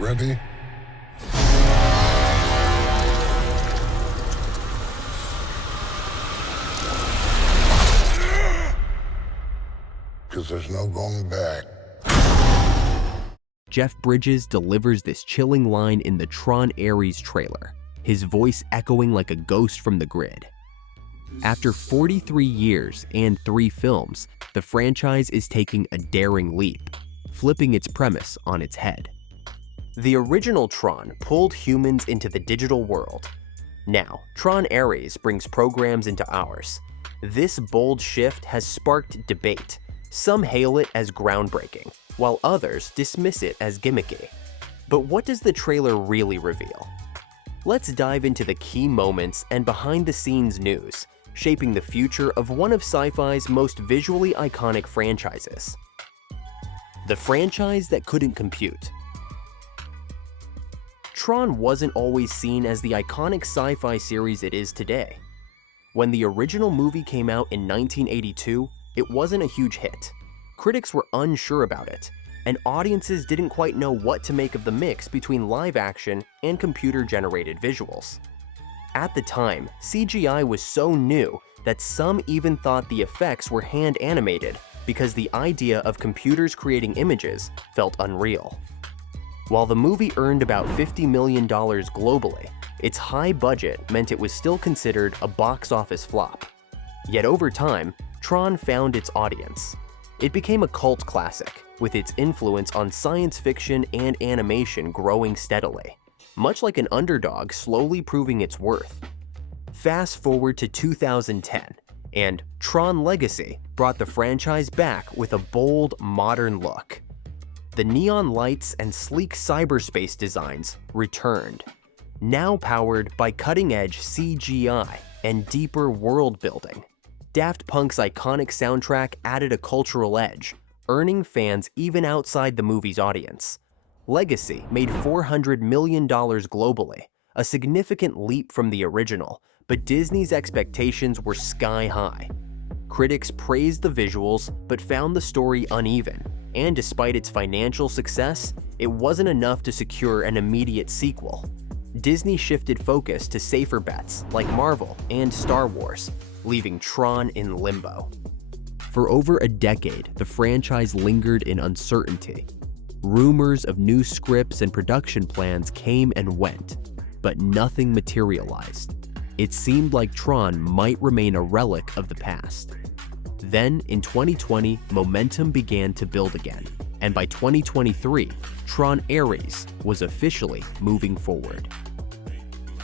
Ready? Because there's no going back. Jeff Bridges delivers this chilling line in the Tron Ares trailer, his voice echoing like a ghost from the grid. After 43 years and 3 films, the franchise is taking a daring leap, flipping its premise on its head. The original Tron pulled humans into the digital world. Now, Tron Ares brings programs into ours. This bold shift has sparked debate. Some hail it as groundbreaking, while others dismiss it as gimmicky. But what does the trailer really reveal? Let's dive into the key moments and behind-the-scenes news, shaping the future of one of sci-fi's most visually iconic franchises. The franchise that couldn't compute. Tron wasn't always seen as the iconic sci-fi series it is today. When the original movie came out in 1982, it wasn't a huge hit. Critics were unsure about it, and audiences didn't quite know what to make of the mix between live action and computer-generated visuals. At the time, CGI was so new that some even thought the effects were hand-animated because the idea of computers creating images felt unreal. While the movie earned about $50 million globally, its high budget meant it was still considered a box office flop. Yet over time, Tron found its audience. It became a cult classic, with its influence on science fiction and animation growing steadily, much like an underdog slowly proving its worth. Fast forward to 2010, and Tron Legacy brought the franchise back with a bold, modern look. The neon lights and sleek cyberspace designs returned, now powered by cutting-edge CGI and deeper world building. Daft Punk's iconic soundtrack added a cultural edge, earning fans even outside the movie's audience. Legacy made $400 million globally, a significant leap from the original, but Disney's expectations were sky-high. Critics praised the visuals, but found the story uneven, and despite its financial success, it wasn't enough to secure an immediate sequel. Disney shifted focus to safer bets like Marvel and Star Wars, leaving Tron in limbo. For over a decade, the franchise lingered in uncertainty. Rumors of new scripts and production plans came and went, but nothing materialized. It seemed like Tron might remain a relic of the past. Then, in 2020, momentum began to build again, and by 2023, Tron Ares was officially moving forward.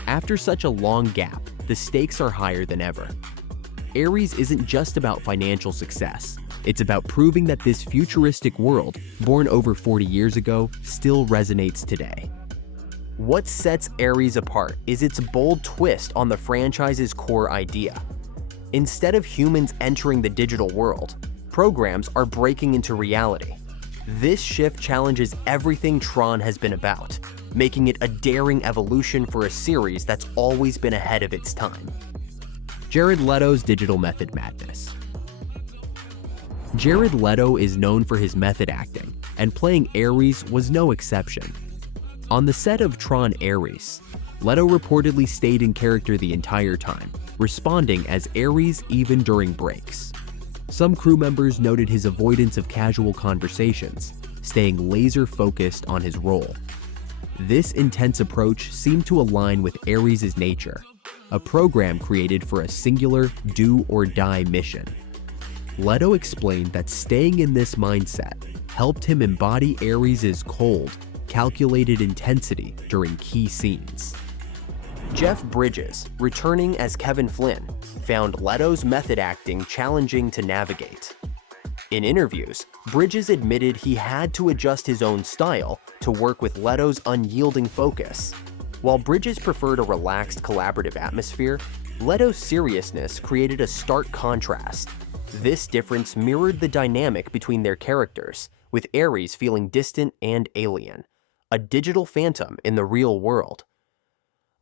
After such a long gap, the stakes are higher than ever. Ares isn't just about financial success. It's about proving that this futuristic world, born over 40 years ago, still resonates today. What sets Ares apart is its bold twist on the franchise's core idea. Instead of humans entering the digital world, programs are breaking into reality. This shift challenges everything Tron has been about, making it a daring evolution for a series that's always been ahead of its time. Jared Leto's digital method madness. Jared Leto is known for his method acting, and playing Ares was no exception. On the set of Tron Ares, Leto reportedly stayed in character the entire time, responding as Ares even during breaks. Some crew members noted his avoidance of casual conversations, staying laser-focused on his role. This intense approach seemed to align with Ares' nature, a program created for a singular do-or-die mission. Leto explained that staying in this mindset helped him embody Ares' cold, calculated intensity during key scenes. Jeff Bridges, returning as Kevin Flynn, found Leto's method acting challenging to navigate. In interviews, Bridges admitted he had to adjust his own style to work with Leto's unyielding focus. While Bridges preferred a relaxed, collaborative atmosphere, Leto's seriousness created a stark contrast. This difference mirrored the dynamic between their characters, with Ares feeling distant and alien, a digital phantom in the real world.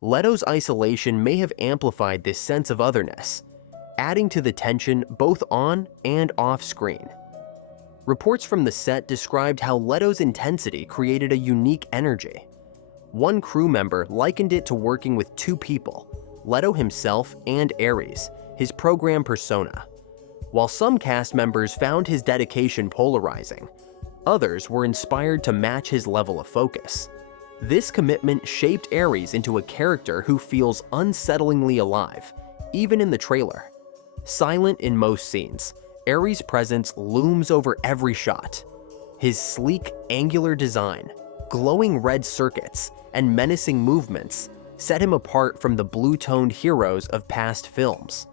Leto's isolation may have amplified this sense of otherness, adding to the tension both on and off screen. Reports from the set described how Leto's intensity created a unique energy. One crew member likened it to working with two people, Leto himself and Ares, his program persona. While some cast members found his dedication polarizing, others were inspired to match his level of focus. This commitment shaped Ares into a character who feels unsettlingly alive, even in the trailer. Silent in most scenes, Ares' presence looms over every shot. His sleek, angular design, glowing red circuits, and menacing movements set him apart from the blue-toned heroes of past films.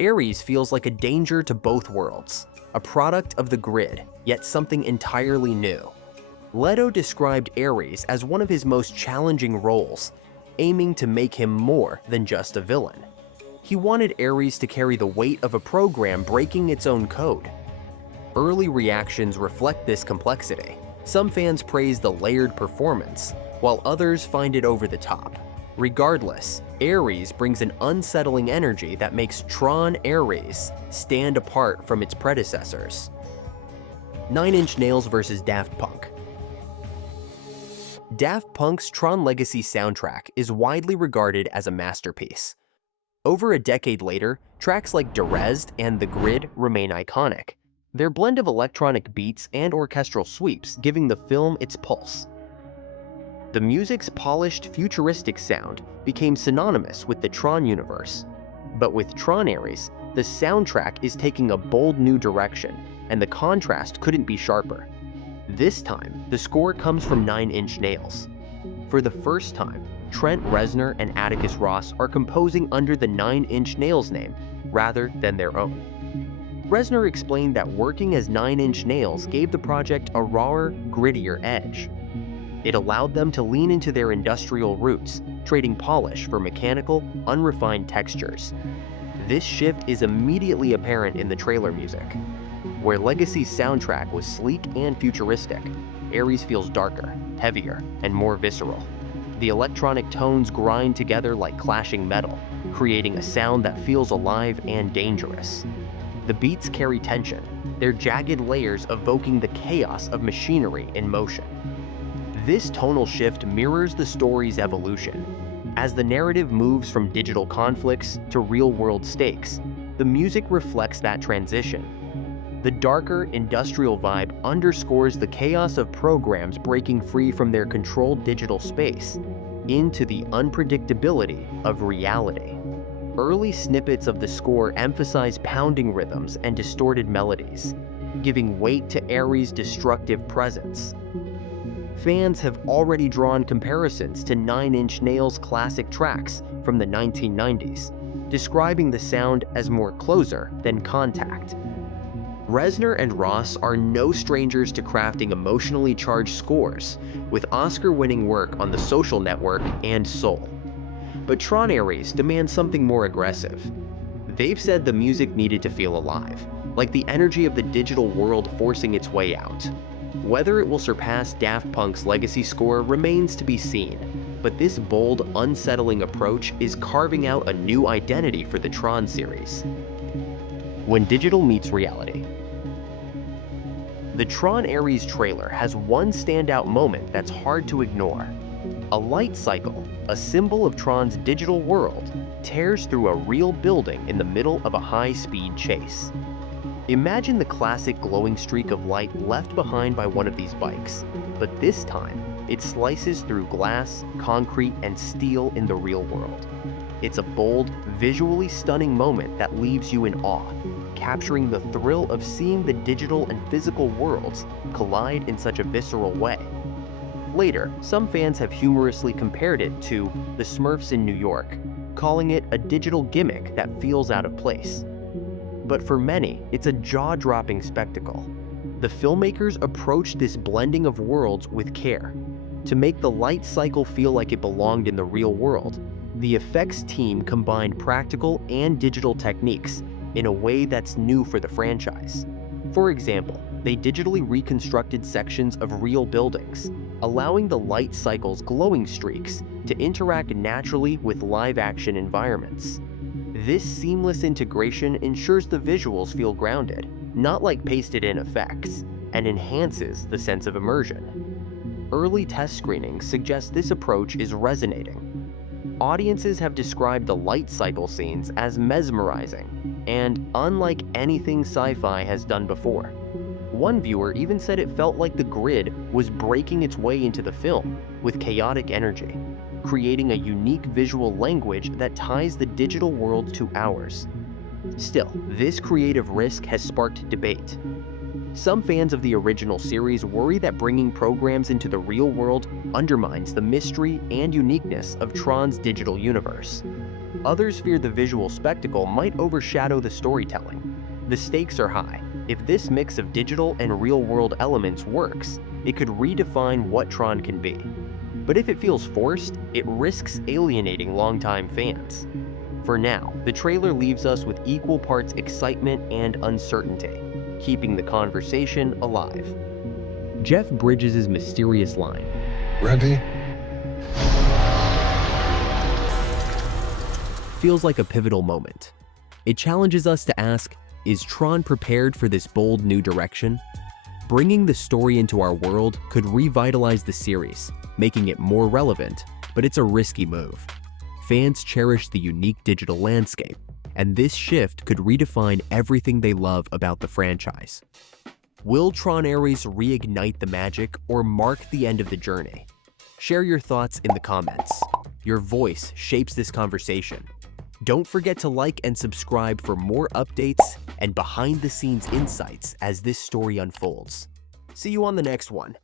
Ares feels like a danger to both worlds, a product of the grid, yet something entirely new. Leto described Ares as one of his most challenging roles, aiming to make him more than just a villain. He wanted Ares to carry the weight of a program breaking its own code. Early reactions reflect this complexity. Some fans praise the layered performance, while others find it over the top. Regardless, Ares brings an unsettling energy that makes Tron Ares stand apart from its predecessors. 9 Inch Nails vs. Daft Punk. Daft Punk's Tron Legacy soundtrack is widely regarded as a masterpiece. Over a decade later, tracks like Derezed and The Grid remain iconic, their blend of electronic beats and orchestral sweeps giving the film its pulse. The music's polished, futuristic sound became synonymous with the Tron universe. But with Tron Ares, the soundtrack is taking a bold new direction, and the contrast couldn't be sharper. This time, the score comes from 9 Inch Nails. For the first time, Trent Reznor and Atticus Ross are composing under the 9 Inch Nails name, rather than their own. Reznor explained that working as 9 Inch Nails gave the project a rawer, grittier edge. It allowed them to lean into their industrial roots, trading polish for mechanical, unrefined textures. This shift is immediately apparent in the trailer music. Where Legacy's soundtrack was sleek and futuristic, Ares feels darker, heavier, and more visceral. The electronic tones grind together like clashing metal, creating a sound that feels alive and dangerous. The beats carry tension, their jagged layers evoking the chaos of machinery in motion. This tonal shift mirrors the story's evolution. As the narrative moves from digital conflicts to real-world stakes, the music reflects that transition. The darker, industrial vibe underscores the chaos of programs breaking free from their controlled digital space into the unpredictability of reality. Early snippets of the score emphasize pounding rhythms and distorted melodies, giving weight to Ares' destructive presence. Fans have already drawn comparisons to 9 Inch Nails' classic tracks from the 1990s, describing the sound as more closer than contact. Reznor and Ross are no strangers to crafting emotionally charged scores, with Oscar-winning work on The Social Network and Soul. But Tron Ares demands something more aggressive. They've said the music needed to feel alive, like the energy of the digital world forcing its way out. Whether it will surpass Daft Punk's Legacy score remains to be seen, but this bold, unsettling approach is carving out a new identity for the Tron series. When digital meets reality. The Tron Ares trailer has one standout moment that's hard to ignore. A light cycle, a symbol of Tron's digital world, tears through a real building in the middle of a high-speed chase. Imagine the classic glowing streak of light left behind by one of these bikes, but this time, it slices through glass, concrete, and steel in the real world. It's a bold, visually stunning moment that leaves you in awe, capturing the thrill of seeing the digital and physical worlds collide in such a visceral way. Later, some fans have humorously compared it to the Smurfs in New York, calling it a digital gimmick that feels out of place. But for many, it's a jaw-dropping spectacle. The filmmakers approached this blending of worlds with care. To make the light cycle feel like it belonged in the real world, the effects team combined practical and digital techniques in a way that's new for the franchise. For example, they digitally reconstructed sections of real buildings, allowing the light cycle's glowing streaks to interact naturally with live-action environments. This seamless integration ensures the visuals feel grounded, not like pasted-in effects. and enhances the sense of immersion. Early test screenings suggest this approach is resonating. Audiences have described the light cycle scenes as mesmerizing and unlike anything sci-fi has done before. One viewer even said it felt like the grid was breaking its way into the film with chaotic energy, creating a unique visual language that ties the digital world to ours. Still, this creative risk has sparked debate. Some fans of the original series worry that bringing programs into the real world undermines the mystery and uniqueness of Tron's digital universe. Others fear the visual spectacle might overshadow the storytelling. The stakes are high. If this mix of digital and real-world elements works, it could redefine what Tron can be. But if it feels forced, it risks alienating longtime fans. For now, the trailer leaves us with equal parts excitement and uncertainty, keeping the conversation alive. Jeff Bridges' mysterious line, Ready? feels like a pivotal moment. It challenges us to ask, is Tron prepared for this bold new direction? Bringing the story into our world could revitalize the series, making it more relevant, but it's a risky move. Fans cherish the unique digital landscape, and this shift could redefine everything they love about the franchise. Will Tron Ares reignite the magic or mark the end of the journey? Share your thoughts in the comments. Your voice shapes this conversation. Don't forget to like and subscribe for more updates and behind-the-scenes insights as this story unfolds. See you on the next one.